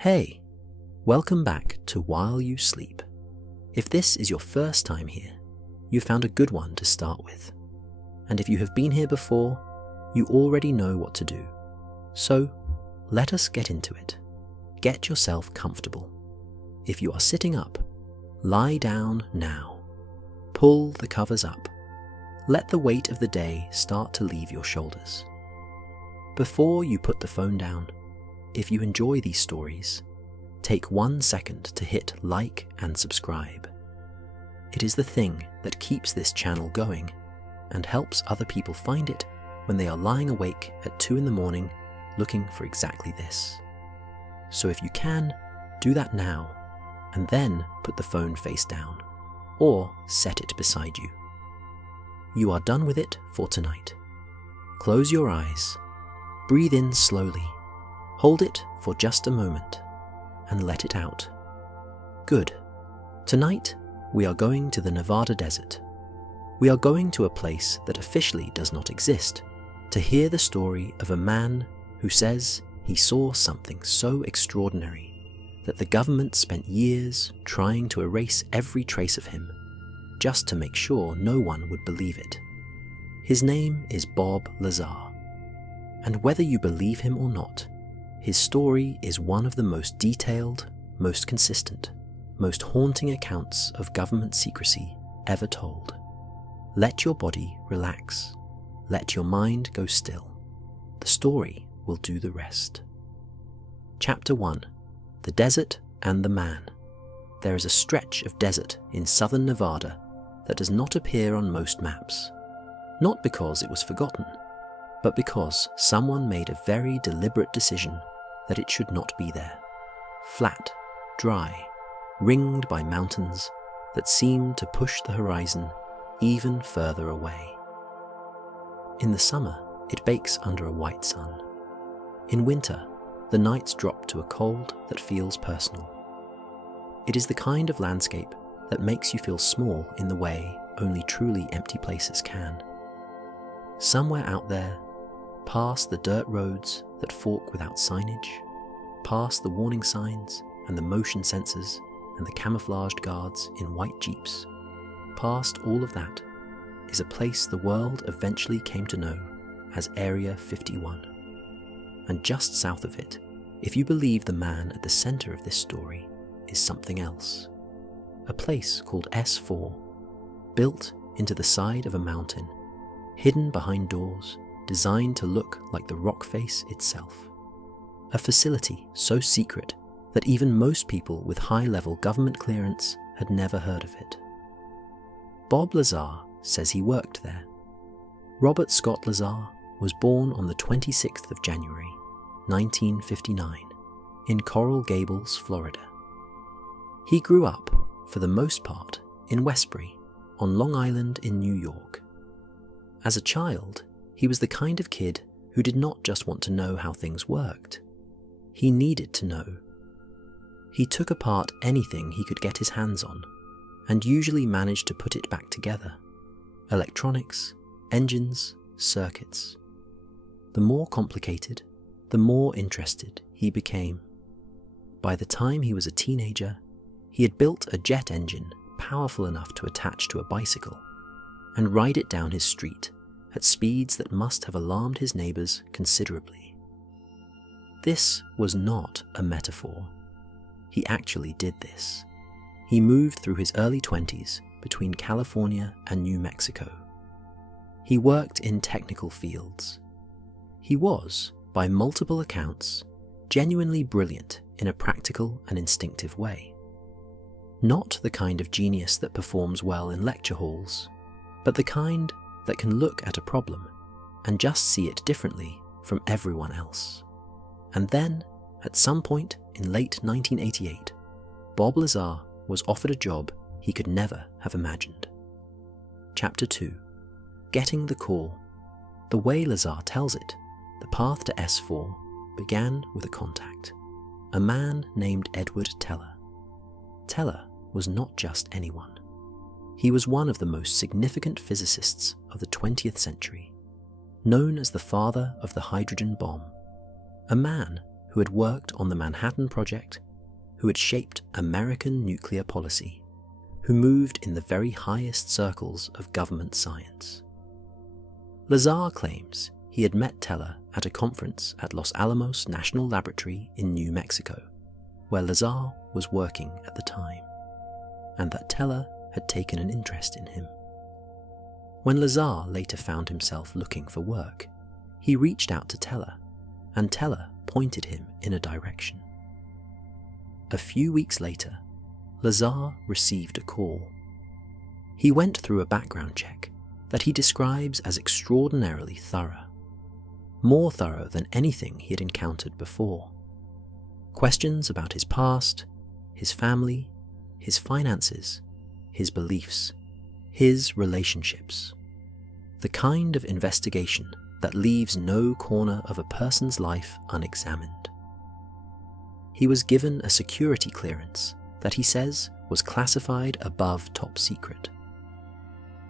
Hey, welcome back to While You Sleep. If this is your first time here, you found a good one to start with. And if you have been here before, you already know what to do. So, let us get into it. Get yourself comfortable. If you are sitting up, lie down now. Pull the covers up. Let the weight of the day start to leave your shoulders. Before you put the phone down, if you enjoy these stories, take 1 second to hit like and subscribe. It is the thing that keeps this channel going and helps other people find it when they are lying awake at 2 in the morning looking for exactly this. So if you can, do that now, and then put the phone face down, or set it beside you. You are done with it for tonight. Close your eyes, breathe in slowly, hold it for just a moment, and let it out. Good. Tonight, we are going to the Nevada desert. We are going to a place that officially does not exist, to hear the story of a man who says he saw something so extraordinary that the government spent years trying to erase every trace of him, just to make sure no one would believe it. His name is Bob Lazar, and whether you believe him or not, his story is one of the most detailed, most consistent, most haunting accounts of government secrecy ever told. Let your body relax. Let your mind go still. The story will do the rest. Chapter 1. The Desert and the Man. There is a stretch of desert in southern Nevada that does not appear on most maps. Not because it was forgotten, but because someone made a very deliberate decision that it should not be there. Flat, dry, ringed by mountains that seemed to push the horizon even further away. In the summer, it bakes under a white sun. In winter, the nights drop to a cold that feels personal. It is the kind of landscape that makes you feel small in the way only truly empty places can. Somewhere out there, past the dirt roads that fork without signage, past the warning signs and the motion sensors and the camouflaged guards in white jeeps, past all of that is a place the world eventually came to know as Area 51. And just south of it, if you believe the man at the center of this story is something else, a place called S4, built into the side of a mountain, hidden behind doors, designed to look like the rock face itself. A facility so secret that even most people with high-level government clearance had never heard of it. Bob Lazar says he worked there. Robert Scott Lazar was born on the 26th of January, 1959, in Coral Gables, Florida. He grew up, for the most part, in Westbury, on Long Island in New York. As a child, he was the kind of kid who did not just want to know how things worked. He needed to know. He took apart anything he could get his hands on, and usually managed to put it back together. Electronics, engines, circuits. The more complicated, the more interested he became. By the time he was a teenager, he had built a jet engine powerful enough to attach to a bicycle and ride it down his street at speeds that must have alarmed his neighbors considerably. This was not a metaphor. He actually did this. He moved through his early 20s between California and New Mexico. He worked in technical fields. He was, by multiple accounts, genuinely brilliant in a practical and instinctive way. Not the kind of genius that performs well in lecture halls, but the kind that can look at a problem and just see it differently from everyone else. And then, at some point in late 1988, Bob Lazar was offered a job he could never have imagined. Chapter 2. Getting the call. The way Lazar tells it, the path to S4 began with a contact, a man named Edward Teller. Teller was not just anyone. He was one of the most significant physicists of the 20th century, known as the father of the hydrogen bomb, a man who had worked on the Manhattan Project, who had shaped American nuclear policy, who moved in the very highest circles of government science. Lazar claims he had met Teller at a conference at Los Alamos National Laboratory in New Mexico, where Lazar was working at the time, and that Teller had taken an interest in him. When Lazar later found himself looking for work, he reached out to Teller, and Teller pointed him in a direction. A few weeks later, Lazar received a call. He went through a background check that he describes as extraordinarily thorough, more thorough than anything he had encountered before. Questions about his past, his family, his finances, his beliefs, his relationships. The kind of investigation that leaves no corner of a person's life unexamined. He was given a security clearance that he says was classified above top secret.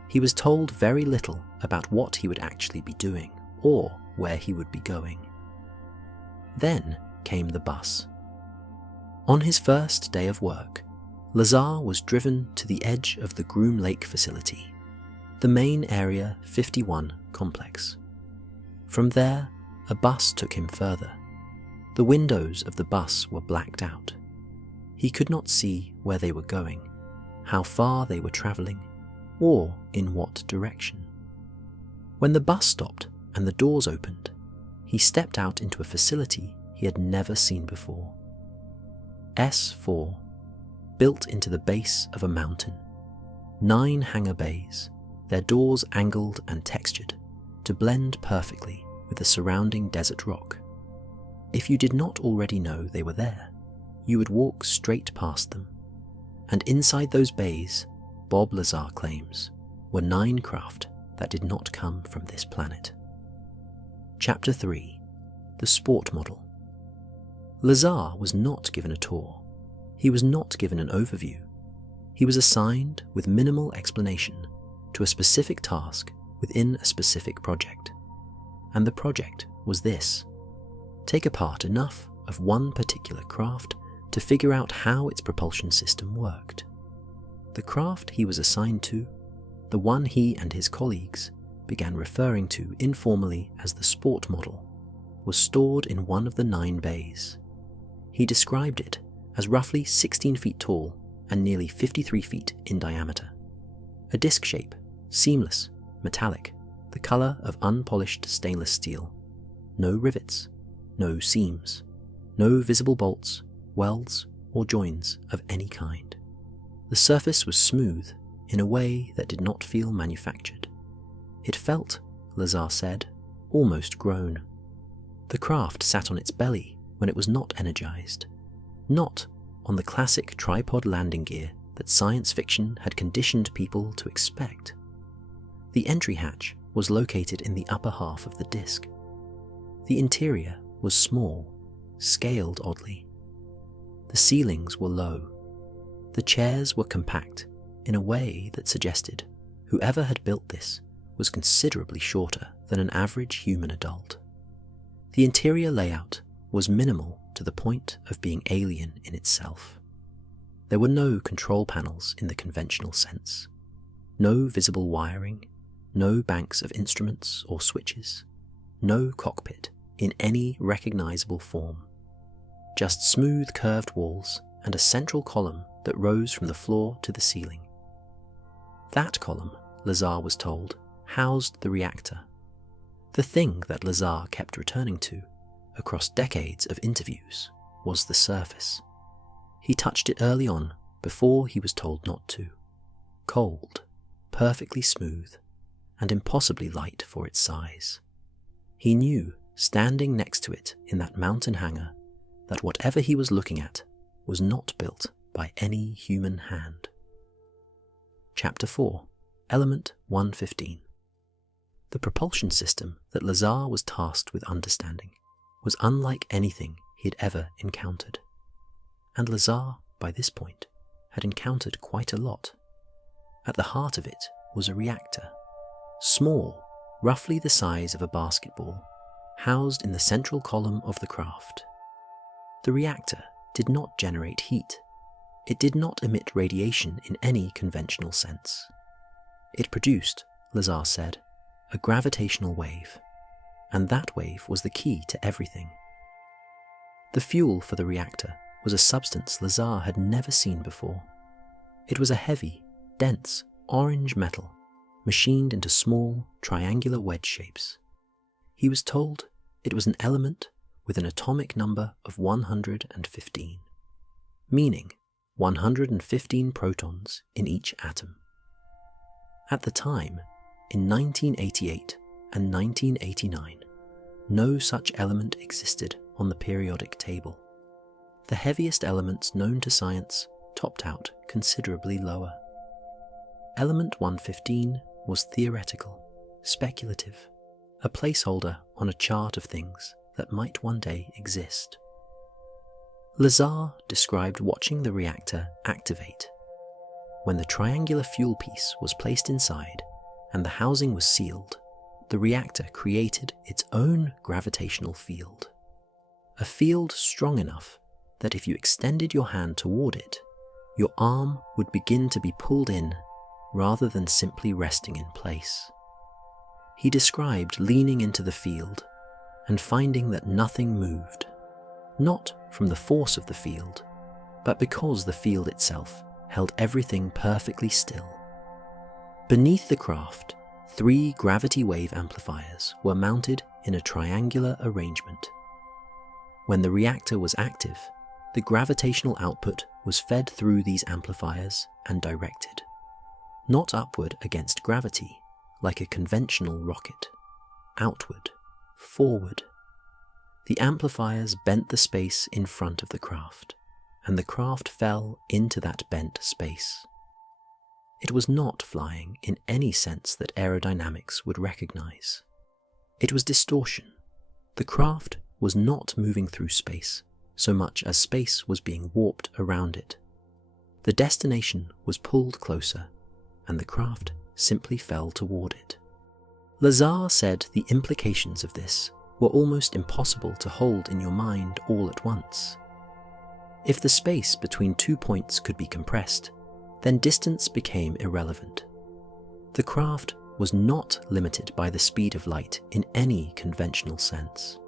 He was told very little about what he would actually be doing or where he would be going. Then came the bus. On his first day of work, Lazar was driven to the edge of the Groom Lake facility, the main Area 51 complex. From there, a bus took him further. The windows of the bus were blacked out. He could not see where they were going, how far they were traveling, or in what direction. When the bus stopped and the doors opened, he stepped out into a facility he had never seen before. S4, built into the base of a mountain. 9 hangar bays, their doors angled and textured to blend perfectly with the surrounding desert rock. If you did not already know they were there, you would walk straight past them. And inside those bays, Bob Lazar claims, were 9 craft that did not come from this planet. Chapter 3. The Sport Model. Lazar was not given a tour. He was not given an overview. He was assigned, with minimal explanation, to a specific task within a specific project. And the project was this: take apart enough of one particular craft to figure out how its propulsion system worked. The craft he was assigned to, the one he and his colleagues began referring to informally as the Sport Model, was stored in one of the 9 bays. He described it as roughly 16 feet tall and nearly 53 feet in diameter. A disc shape, seamless, metallic, the color of unpolished stainless steel. No rivets, no seams, no visible bolts, welds, or joins of any kind. The surface was smooth in a way that did not feel manufactured. It felt, Lazar said, almost grown. The craft sat on its belly when it was not energized, not on the classic tripod landing gear that science fiction had conditioned people to expect. The entry hatch was located in the upper half of the disc. The interior was small, scaled oddly. The ceilings were low. The chairs were compact in a way that suggested whoever had built this was considerably shorter than an average human adult. The interior layout was minimal to the point of being alien in itself. There were no control panels in the conventional sense, no visible wiring, no banks of instruments or switches, no cockpit in any recognizable form. Just smooth curved walls and a central column that rose from the floor to the ceiling. That column, Lazar was told, housed the reactor. The thing that Lazar kept returning to across decades of interviews was the surface. He touched it early on before he was told not to. Cold, perfectly smooth, and impossibly light for its size. He knew, standing next to it in that mountain hangar, that whatever he was looking at was not built by any human hand. Chapter 4, Element 115. The propulsion system that Lazar was tasked with understanding was unlike anything he had ever encountered. And Lazar, by this point, had encountered quite a lot. At the heart of it was a reactor, small, roughly the size of a basketball, housed in the central column of the craft. The reactor did not generate heat. It did not emit radiation in any conventional sense. It produced, Lazar said, a gravitational wave, and that wave was the key to everything. The fuel for the reactor was a substance Lazar had never seen before. It was a heavy, dense, orange metal, machined into small, triangular wedge shapes. He was told it was an element with an atomic number of 115, meaning 115 protons in each atom. At the time, in 1988 and 1989, no such element existed on the periodic table. The heaviest elements known to science topped out considerably lower. Element 115 was theoretical, speculative, a placeholder on a chart of things that might one day exist. Lazar described watching the reactor activate. When the triangular fuel piece was placed inside and the housing was sealed, the reactor created its own gravitational field. A field strong enough that if you extended your hand toward it, your arm would begin to be pulled in rather than simply resting in place. He described leaning into the field and finding that nothing moved, not from the force of the field, but because the field itself held everything perfectly still. Beneath the craft, 3 gravity wave amplifiers were mounted in a triangular arrangement. When the reactor was active, the gravitational output was fed through these amplifiers and directed, not upward against gravity like a conventional rocket, outward, forward. The amplifiers bent the space in front of the craft, and the craft fell into that bent space. It was not flying in any sense that aerodynamics would recognize. It was distortion. The craft was not moving through space so much as space was being warped around it. The destination was pulled closer, and the craft simply fell toward it. Lazar said the implications of this were almost impossible to hold in your mind all at once. If the space between 2 points could be compressed, then distance became irrelevant. The craft was not limited by the speed of light in any conventional sense.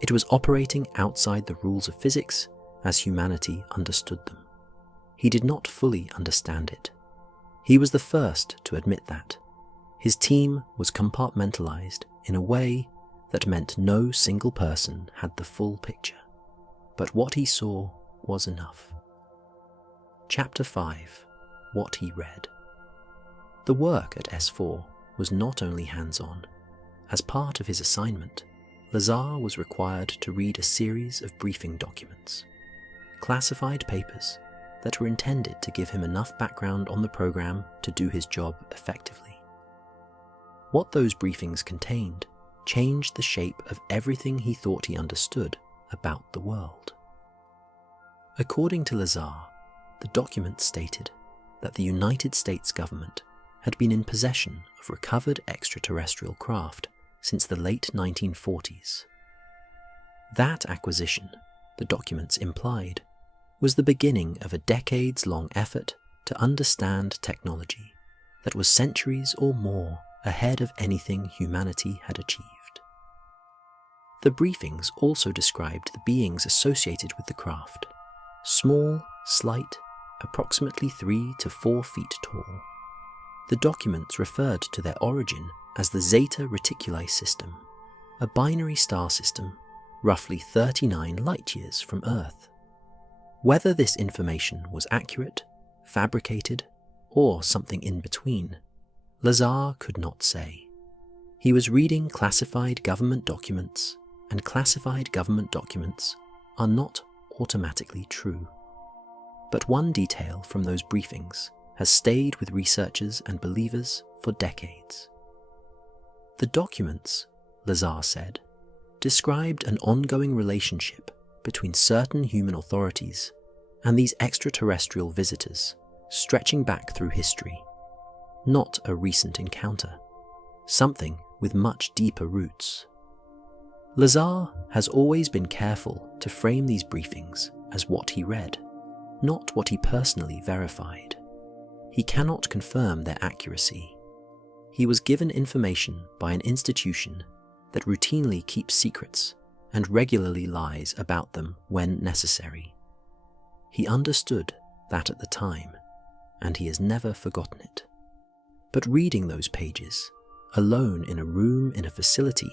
It was operating outside the rules of physics as humanity understood them. He did not fully understand it. He was the first to admit that. His team was compartmentalized in a way that meant no single person had the full picture. But what he saw was enough. Chapter 5. What he read. The work at S4 was not only hands-on. As part of his assignment, Lazar was required to read a series of briefing documents, classified papers that were intended to give him enough background on the program to do his job effectively. What those briefings contained changed the shape of everything he thought he understood about the world. According to Lazar, the documents stated that the United States government had been in possession of recovered extraterrestrial craft since the late 1940s. That acquisition, the documents implied, was the beginning of a decades-long effort to understand technology that was centuries or more ahead of anything humanity had achieved. The briefings also described the beings associated with the craft, small, slight, approximately 3 to 4 feet tall. The documents referred to their origin as the Zeta Reticuli system, a binary star system roughly 39 light-years from Earth. Whether this information was accurate, fabricated, or something in between, Lazar could not say. He was reading classified government documents, and classified government documents are not automatically true. But one detail from those briefings has stayed with researchers and believers for decades. The documents, Lazar said, described an ongoing relationship between certain human authorities and these extraterrestrial visitors, stretching back through history. Not a recent encounter, something with much deeper roots. Lazar has always been careful to frame these briefings as what he read, not what he personally verified. He cannot confirm their accuracy. He was given information by an institution that routinely keeps secrets and regularly lies about them when necessary. He understood that at the time, and he has never forgotten it. But reading those pages, alone in a room in a facility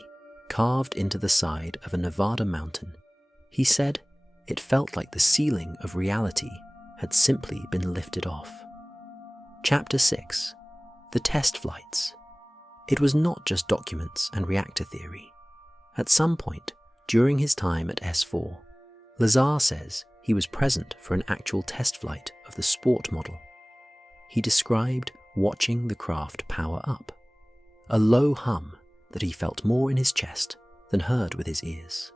carved into the side of a Nevada mountain, he said it felt like the ceiling of reality had simply been lifted off. Chapter 6. The Test Flights. It was not just documents and reactor theory. At some point during his time at S4, Lazar says he was present for an actual test flight of the sport model. He described watching the craft power up, a low hum that he felt more in his chest than heard with his ears.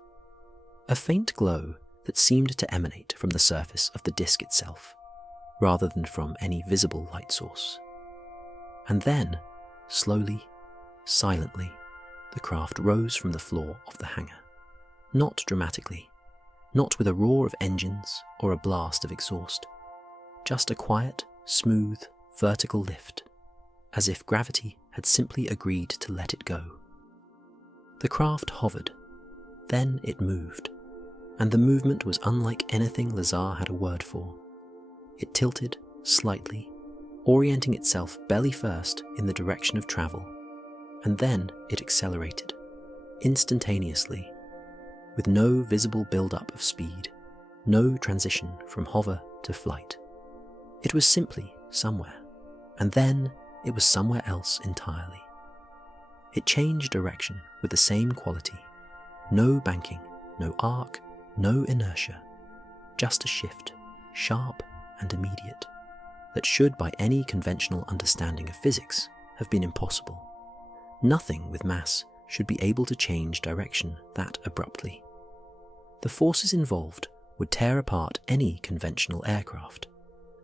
A faint glow that seemed to emanate from the surface of the disk itself, rather than from any visible light source. And then, slowly, silently, the craft rose from the floor of the hangar. Not dramatically, not with a roar of engines or a blast of exhaust, just a quiet, smooth, vertical lift, as if gravity had simply agreed to let it go. The craft hovered, then it moved, and the movement was unlike anything Lazar had a word for. It tilted slightly, orienting itself belly first in the direction of travel, and then it accelerated, instantaneously, with no visible build-up of speed, no transition from hover to flight. It was simply somewhere, and then it was somewhere else entirely. It changed direction with the same quality, no banking, no arc, no inertia, just a shift, sharp and immediate, that should by any conventional understanding of physics have been impossible. Nothing with mass should be able to change direction that abruptly. The forces involved would tear apart any conventional aircraft,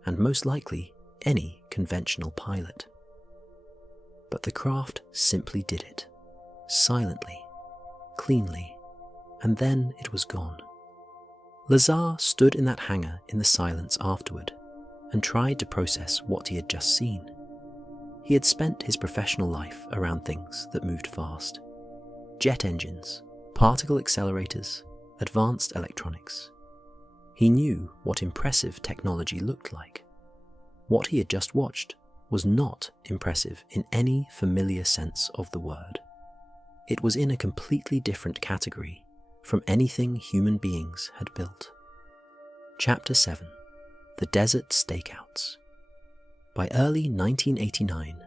and most likely any conventional pilot. But the craft simply did it, silently, cleanly, and then it was gone. Lazar stood in that hangar in the silence afterward and tried to process what he had just seen. He had spent his professional life around things that moved fast. Jet engines, particle accelerators, advanced electronics. He knew what impressive technology looked like. What he had just watched was not impressive in any familiar sense of the word. It was in a completely different category from anything human beings had built. Chapter 7. The Desert Stakeouts. By early 1989,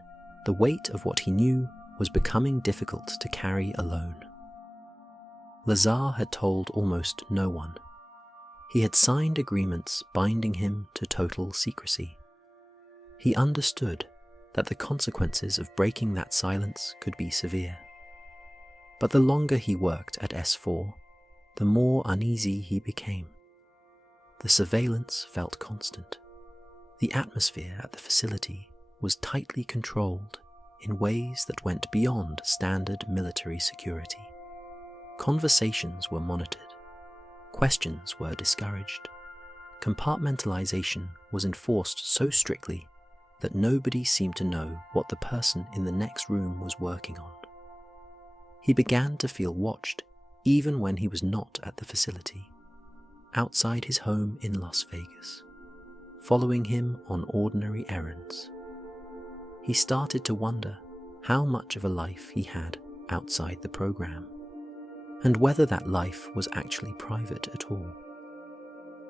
the weight of what he knew was becoming difficult to carry alone. Lazar had told almost no one. He had signed agreements binding him to total secrecy. He understood that the consequences of breaking that silence could be severe. But the longer he worked at S4, the more uneasy he became. The surveillance felt constant. The atmosphere at the facility was tightly controlled in ways that went beyond standard military security. Conversations were monitored. Questions were discouraged. Compartmentalization was enforced so strictly that nobody seemed to know what the person in the next room was working on. He began to feel watched even when he was not at the facility, outside his home in Las Vegas, following him on ordinary errands. He started to wonder how much of a life he had outside the program, and whether that life was actually private at all.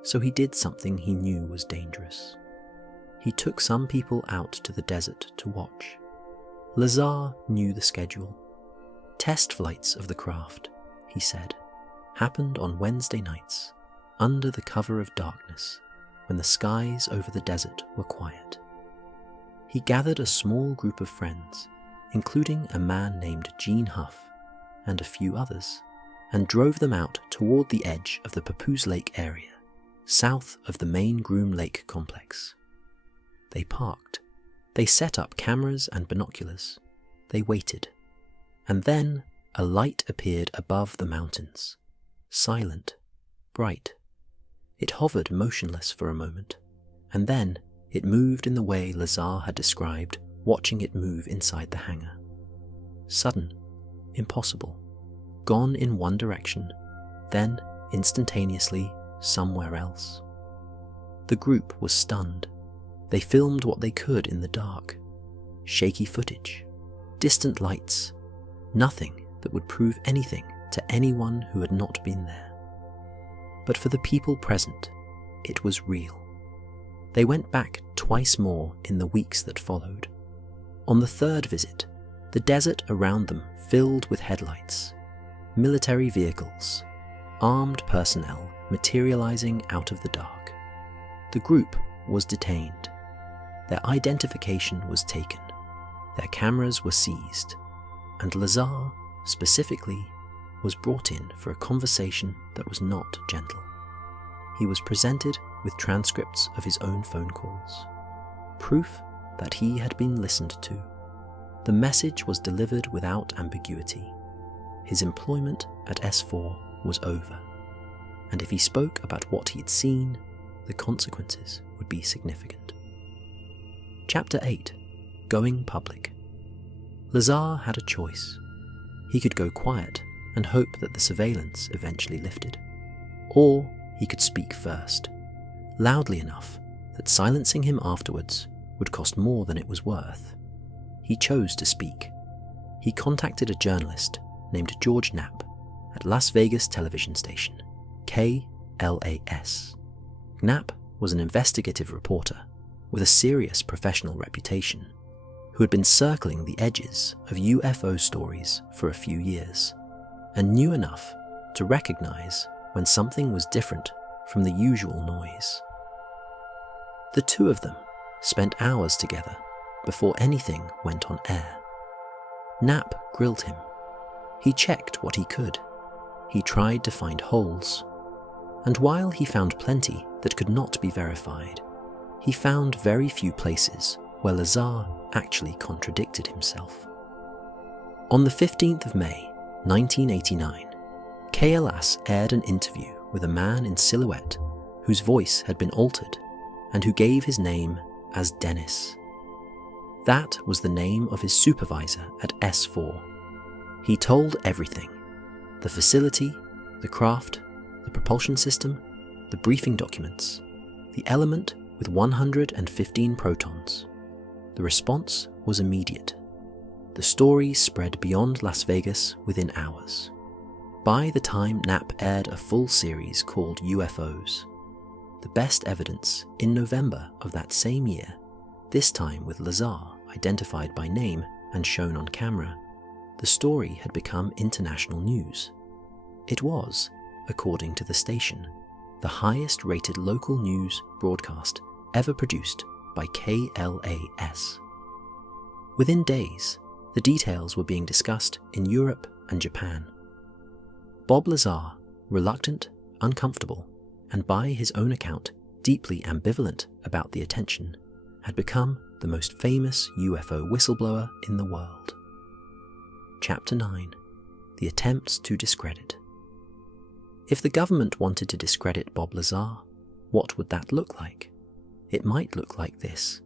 So he did something he knew was dangerous. He took some people out to the desert to watch. Lazar knew the schedule. Test flights of the craft, he said, happened on Wednesday nights, under the cover of darkness, when the skies over the desert were quiet. He gathered a small group of friends, including a man named Gene Huff and a few others, and drove them out toward the edge of the Papoose Lake area, south of the main Groom Lake complex. They parked. They set up cameras and binoculars. They waited. And then, a light appeared above the mountains, silent, bright. It hovered motionless for a moment, and then it moved in the way Lazar had described watching it move inside the hangar. Sudden, impossible, gone in one direction, then instantaneously somewhere else. The group was stunned. They filmed what they could in the dark. Shaky footage, distant lights, nothing that would prove anything to anyone who had not been there. But for the people present, it was real. They went back twice more in the weeks that followed. On the third visit, the desert around them filled with headlights, military vehicles, armed personnel materializing out of the dark. The group was detained. Their identification was taken. Their cameras were seized, and Lazar, specifically, was brought in for a conversation that was not gentle. He was presented with transcripts of his own phone calls, proof that he had been listened to. The message was delivered without ambiguity. His employment at S4 was over, and if he spoke about what he had seen, the consequences would be significant. Chapter 8. Going Public. Lazar had a choice. He could go quiet and hope that the surveillance eventually lifted, or he could speak first, loudly enough that silencing him afterwards would cost more than it was worth. He chose to speak. He contacted a journalist named George Knapp at Las Vegas television station, KLAS. Knapp was an investigative reporter with a serious professional reputation, who had been circling the edges of UFO stories for a few years, and knew enough to recognize when something was different from the usual noise. The two of them spent hours together before anything went on air. Knapp grilled him. He checked what he could. He tried to find holes. And while he found plenty that could not be verified, he found very few places where Lazar actually contradicted himself. On the 15th of May, 1989, KLAS aired an interview with a man in silhouette whose voice had been altered and who gave his name as Dennis. That was the name of his supervisor at S4. He told everything: the facility, the craft, the propulsion system, the briefing documents, the element with 115 protons. The response was immediate. The story spread beyond Las Vegas within hours. By the time Knapp aired a full series called UFOs, the best evidence, in November of that same year, this time with Lazar identified by name and shown on camera, the story had become international news. It was, according to the station, the highest rated local news broadcast ever produced by KLAS. Within days, the details were being discussed in Europe and Japan. Bob Lazar, reluctant, uncomfortable, and by his own account, deeply ambivalent about the attention, had become the most famous UFO whistleblower in the world. Chapter 9. The Attempts to Discredit. If the government wanted to discredit Bob Lazar, what would that look like? It might look like this.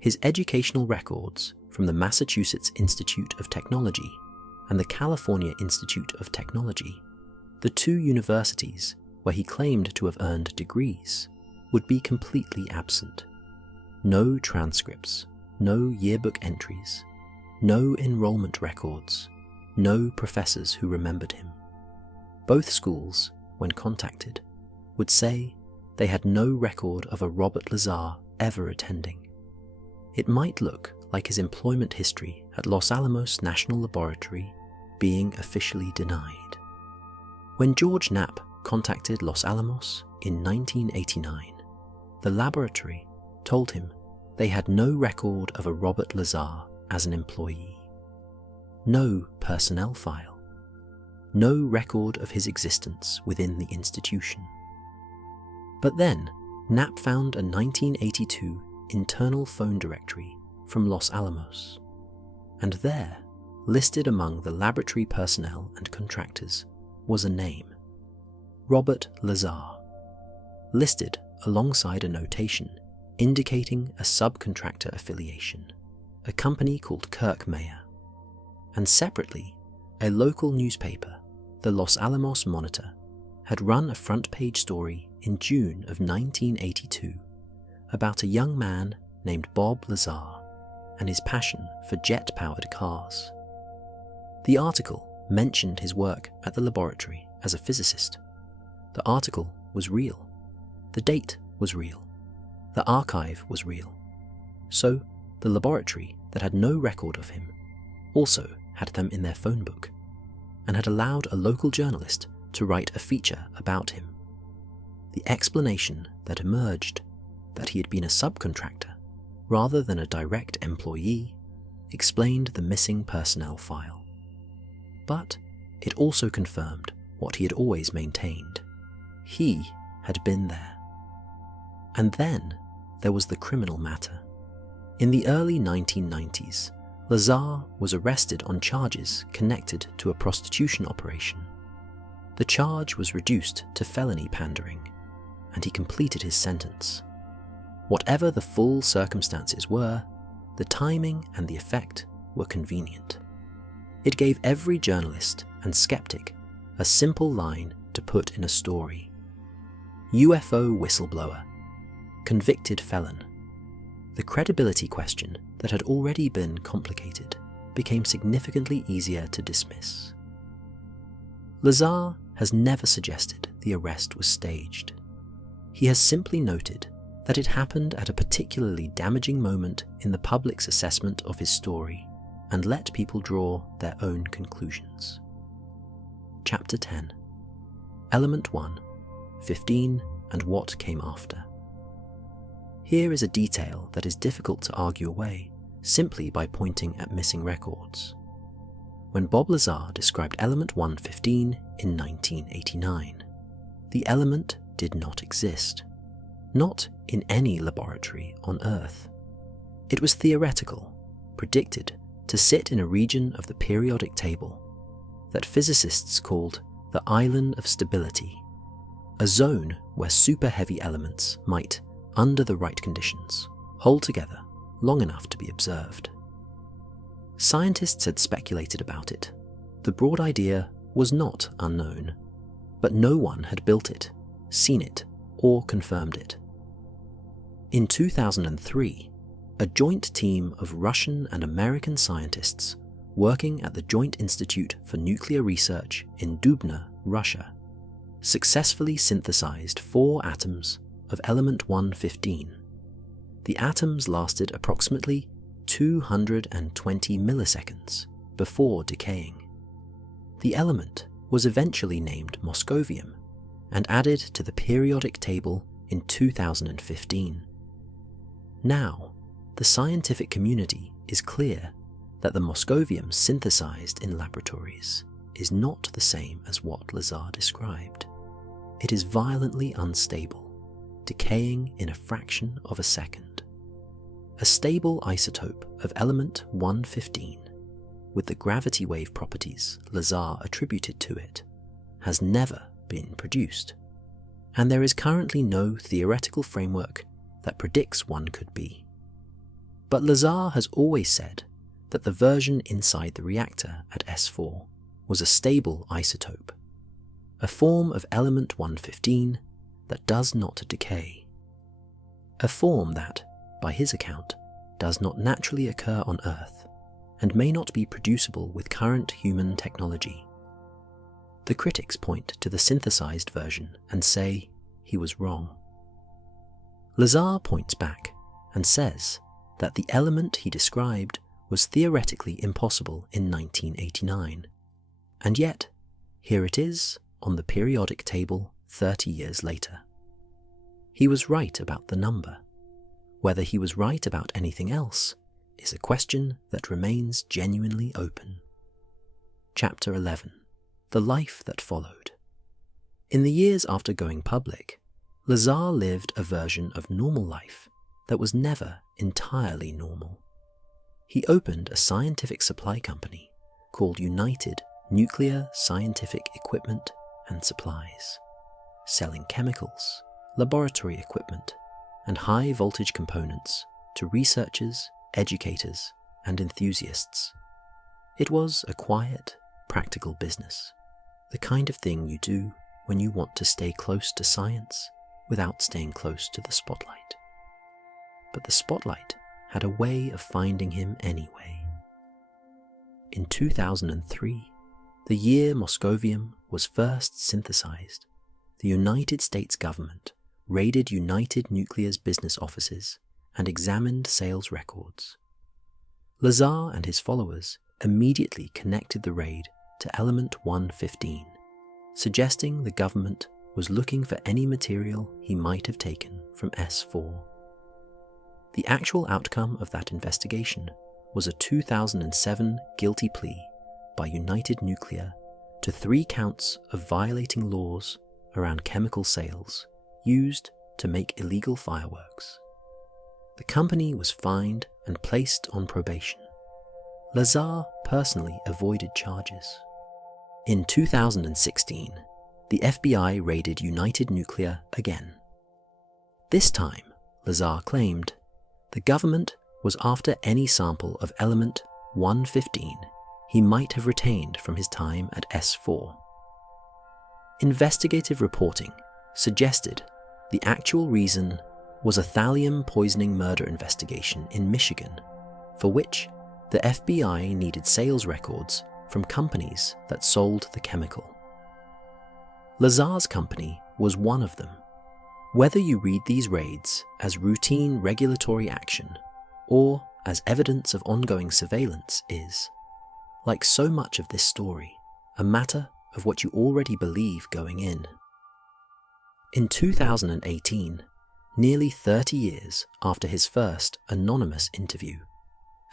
His educational records from the Massachusetts Institute of Technology and the California Institute of Technology, the two universities where he claimed to have earned degrees, would be completely absent. No transcripts, no yearbook entries, no enrollment records, no professors who remembered him. Both schools, when contacted, would say they had no record of a Robert Lazar ever attending. It might look like his employment history at Los Alamos National Laboratory being officially denied. When George Knapp contacted Los Alamos in 1989, the laboratory told him they had no record of a Robert Lazar as an employee. No personnel file. No record of his existence within the institution. But then, Knapp found a 1982 internal phone directory from Los Alamos, and there listed among the laboratory personnel and contractors was a name: Robert Lazar, listed alongside a notation indicating a subcontractor affiliation, a company called Kirkmayer, and separately, a local newspaper, the Los Alamos Monitor, had run a front-page story in June of 1982 about a young man named Bob Lazar and his passion for jet-powered cars. The article mentioned his work at the laboratory as a physicist. The article was real. The date was real. The archive was real. So, the laboratory that had no record of him also had them in their phone book and had allowed a local journalist to write a feature about him. The explanation that emerged, that he had been a subcontractor rather than a direct employee, explained the missing personnel file. But it also confirmed what he had always maintained. He had been there. And then there was the criminal matter. In the early 1990s, Lazar was arrested on charges connected to a prostitution operation. The charge was reduced to felony pandering, and he completed his sentence. Whatever the full circumstances were, the timing and the effect were convenient. It gave every journalist and skeptic a simple line to put in a story. UFO whistleblower, convicted felon. The credibility question that had already been complicated became significantly easier to dismiss. Lazar has never suggested the arrest was staged. He has simply noted that it happened at a particularly damaging moment in the public's assessment of his story and let people draw their own conclusions. Chapter 10. Element 1, 15 and what came after. Here is a detail that is difficult to argue away simply by pointing at missing records. When Bob Lazar described element 115 in 1989, the element did not exist. Not in any laboratory on Earth. It was theoretical, predicted to sit in a region of the periodic table that physicists called the Island of Stability, a zone where super-heavy elements might, under the right conditions, hold together long enough to be observed. Scientists had speculated about it. The broad idea was not unknown, but no one had built it, seen it, or confirmed it. In 2003, a joint team of Russian and American scientists working at the Joint Institute for Nuclear Research in Dubna, Russia, successfully synthesized 4 atoms of element 115. The atoms lasted approximately 220 milliseconds before decaying. The element was eventually named moscovium and added to the periodic table in 2015. Now, the scientific community is clear that the moscovium synthesized in laboratories is not the same as what Lazar described. It is violently unstable, decaying in a fraction of a second. A stable isotope of element 115, with the gravity wave properties Lazar attributed to it, has never been produced, and there is currently no theoretical framework that predicts one could be. But Lazar has always said that the version inside the reactor at S4 was a stable isotope, a form of element 115 that does not decay, a form that, by his account, does not naturally occur on Earth and may not be producible with current human technology. The critics point to the synthesized version and say he was wrong. Lazar points back and says that the element he described was theoretically impossible in 1989, and yet here it is on the periodic table 30 years later. He was right about the number. Whether he was right about anything else is a question that remains genuinely open. Chapter 11. The life that followed. In the years after going public, Lazar lived a version of normal life that was never entirely normal. He opened a scientific supply company called United Nuclear Scientific Equipment and Supplies, selling chemicals, laboratory equipment, and high-voltage components to researchers, educators, and enthusiasts. It was a quiet, practical business, the kind of thing you do when you want to stay close to science without staying close to the spotlight. But the spotlight had a way of finding him anyway. In 2003, the year moscovium was first synthesized, the United States government raided United Nuclear's business offices and examined sales records. Lazar and his followers immediately connected the raid to element 115, suggesting the government was looking for any material he might have taken from S4. The actual outcome of that investigation was a 2007 guilty plea by United Nuclear to 3 counts of violating laws around chemical sales used to make illegal fireworks. The company was fined and placed on probation. Lazar personally avoided charges. In 2016, the FBI raided United Nuclear again. This time, Lazar claimed, the government was after any sample of element 115 he might have retained from his time at S4. Investigative reporting suggested the actual reason was a thallium poisoning murder investigation in Michigan, for which the FBI needed sales records from companies that sold the chemical. Lazar's company was one of them. Whether you read these raids as routine regulatory action or as evidence of ongoing surveillance is, like so much of this story, a matter of what you already believe going in. In 2018, nearly 30 years after his first anonymous interview,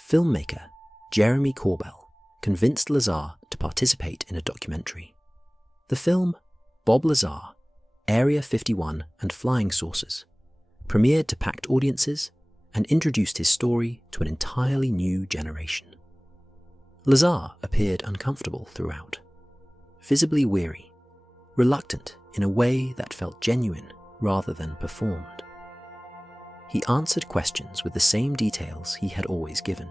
filmmaker Jeremy Corbell convinced Lazar to participate in a documentary. The film, Bob Lazar, Area 51 and Flying Saucers, premiered to packed audiences and introduced his story to an entirely new generation. Lazar appeared uncomfortable throughout, visibly weary, reluctant in a way that felt genuine rather than performed. He answered questions with the same details he had always given.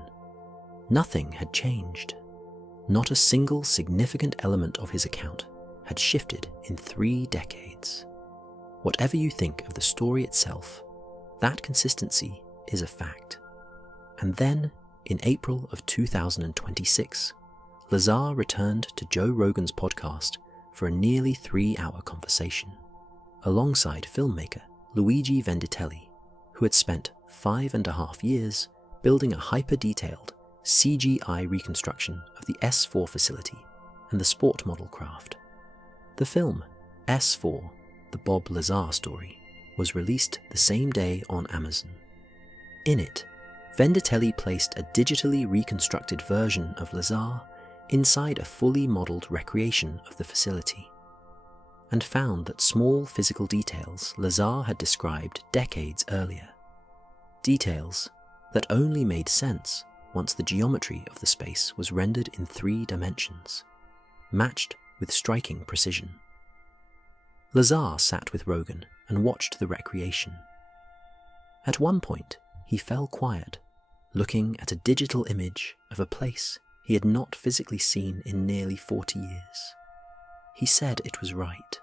Nothing had changed. Not a single significant element of his account had shifted in 3 decades. Whatever you think of the story itself, that consistency is a fact. And then, in April of 2026, Lazar returned to Joe Rogan's podcast for a nearly 3-hour conversation, alongside filmmaker Luigi Venditelli, who had spent 5.5 years building a hyper-detailed CGI reconstruction of the S4 facility and the sport model craft. The film, S4, The Bob Lazar Story, was released the same day on Amazon. In it, Venditelli placed a digitally reconstructed version of Lazar inside a fully modelled recreation of the facility, and found that small physical details Lazar had described decades earlier. Details that only made sense once the geometry of the space was rendered in 3 dimensions, matched with striking precision. Lazar sat with Rogan and watched the recreation. At one point, he fell quiet, looking at a digital image of a place he had not physically seen in nearly 40 years. He said it was right.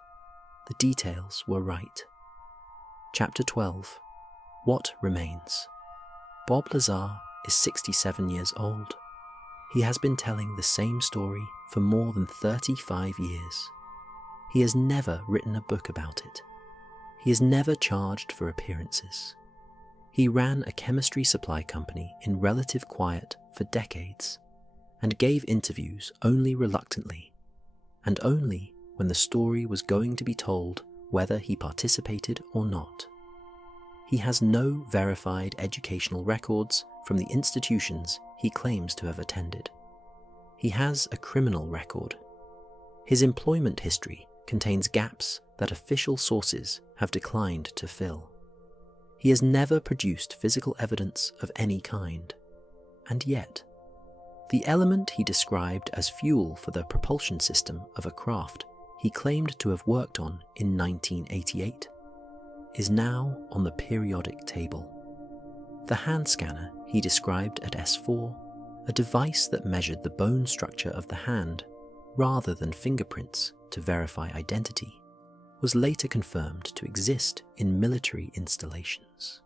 The details were right. Chapter 12. What Remains. Bob Lazar is 67 years old. He has been telling the same story for more than 35 years. He has never written a book about it. He has never charged for appearances. He ran a chemistry supply company in relative quiet for decades, and gave interviews only reluctantly, and only when the story was going to be told whether he participated or not. He has no verified educational records from the institutions he claims to have attended. He has a criminal record. His employment history contains gaps that official sources have declined to fill. He has never produced physical evidence of any kind, and yet, The element he described as fuel for the propulsion system of a craft he claimed to have worked on in 1988 is now on the periodic table. The hand scanner he described at S4, a device that measured the bone structure of the hand rather than fingerprints to verify identity, was later confirmed to exist in military installations.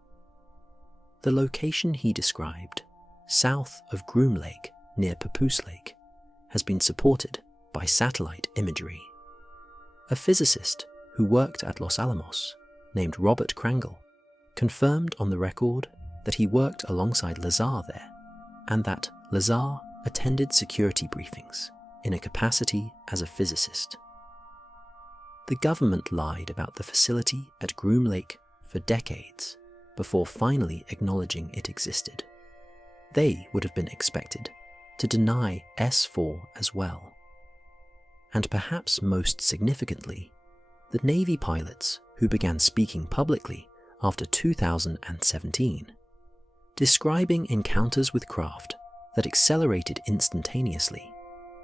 The location he described, south of Groom Lake near Papoose Lake, has been supported by satellite imagery. A physicist who worked at Los Alamos, named Robert Krangle, confirmed on the record that he worked alongside Lazar there, and that Lazar attended security briefings in a capacity as a physicist. The government lied about the facility at Groom Lake for decades before finally acknowledging it existed. They would have been expected to deny S4 as well. And perhaps most significantly, the Navy pilots who began speaking publicly after 2017, describing encounters with craft that accelerated instantaneously,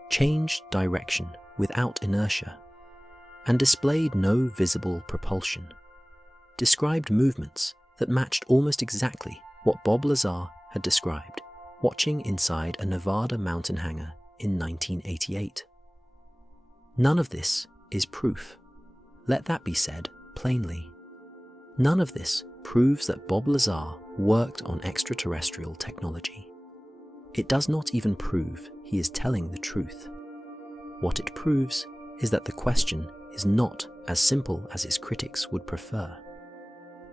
changed direction without inertia, and displayed no visible propulsion, described movements that matched almost exactly what Bob Lazar had described watching inside a Nevada mountain hangar in 1988. None of this is proof. Let that be said plainly. None of this proves that Bob Lazar worked on extraterrestrial technology. It does not even prove he is telling the truth. What it proves is that the question is not as simple as his critics would prefer,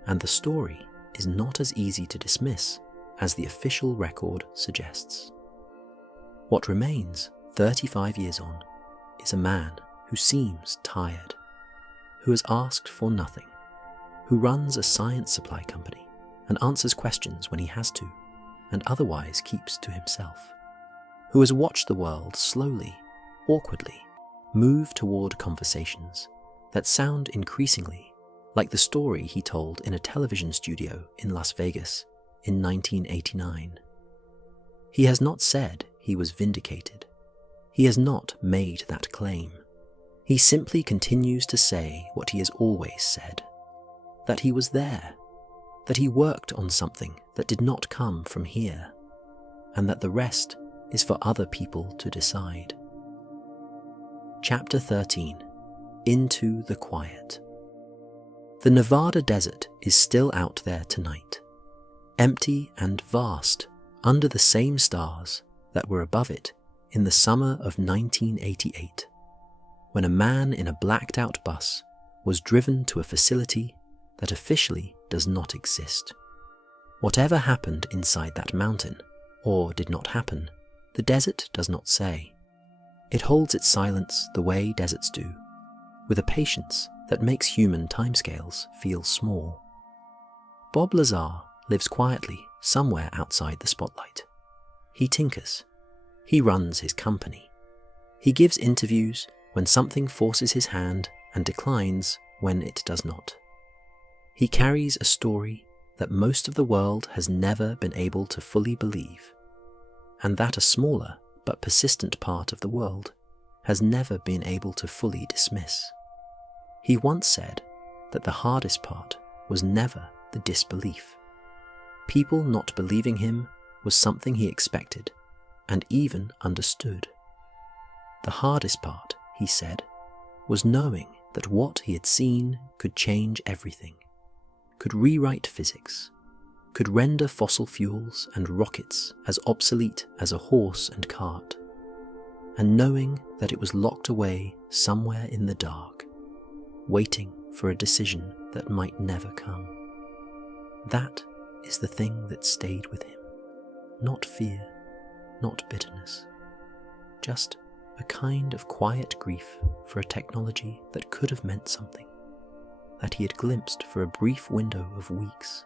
and the story is not as easy to dismiss as the official record suggests. What remains 35 years on is a man who seems tired, who has asked for nothing, who runs a science supply company and answers questions when he has to, and otherwise keeps to himself, who has watched the world slowly, awkwardly, move toward conversations that sound increasingly like the story he told in a television studio in Las Vegas in 1989. He has not said he was vindicated. He has not made that claim. He simply continues to say what he has always said, that he was there, that he worked on something that did not come from here, and that the rest is for other people to decide. Chapter 13. Into the Quiet. The Nevada desert is still out there tonight, empty and vast under the same stars that were above it in the summer of 1988, when a man in a blacked-out bus was driven to a facility that officially does not exist. Whatever happened inside that mountain, or did not happen, the desert does not say. It holds its silence the way deserts do, with a patience that makes human timescales feel small. Bob Lazar lives quietly somewhere outside the spotlight. He tinkers. He runs his company. He gives interviews when something forces his hand and declines when it does not. He carries a story that most of the world has never been able to fully believe, and that a smaller but persistent part of the world has never been able to fully dismiss. He once said that the hardest part was never the disbelief. People not believing him was something he expected and even understood. The hardest part, he said, was knowing that what he had seen could change everything, could rewrite physics, could render fossil fuels and rockets as obsolete as a horse and cart, and knowing that it was locked away somewhere in the dark, waiting for a decision that might never come. That is the thing that stayed with him. Not fear, not bitterness, just a kind of quiet grief for a technology that could have meant something, that he had glimpsed for a brief window of weeks,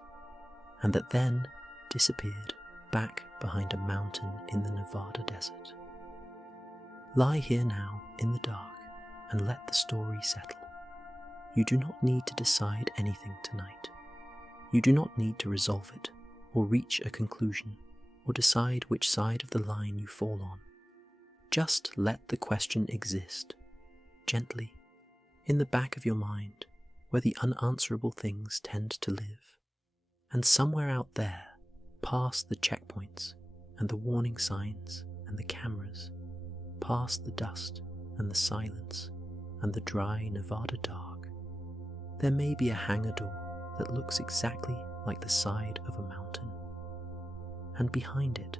and that then disappeared back behind a mountain in the Nevada desert. Lie here now in the dark and let the story settle. You do not need to decide anything tonight. You do not need to resolve it or reach a conclusion or decide which side of the line you fall on. Just let the question exist, gently, in the back of your mind, where the unanswerable things tend to live. And somewhere out there, past the checkpoints and the warning signs and the cameras, past the dust and the silence and the dry Nevada dark, there may be a hangar door that looks exactly like the side of a mountain. And behind it,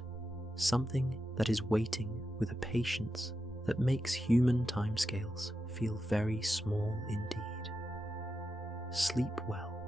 something that is waiting with a patience that makes human timescales feel very small indeed. Sleep well.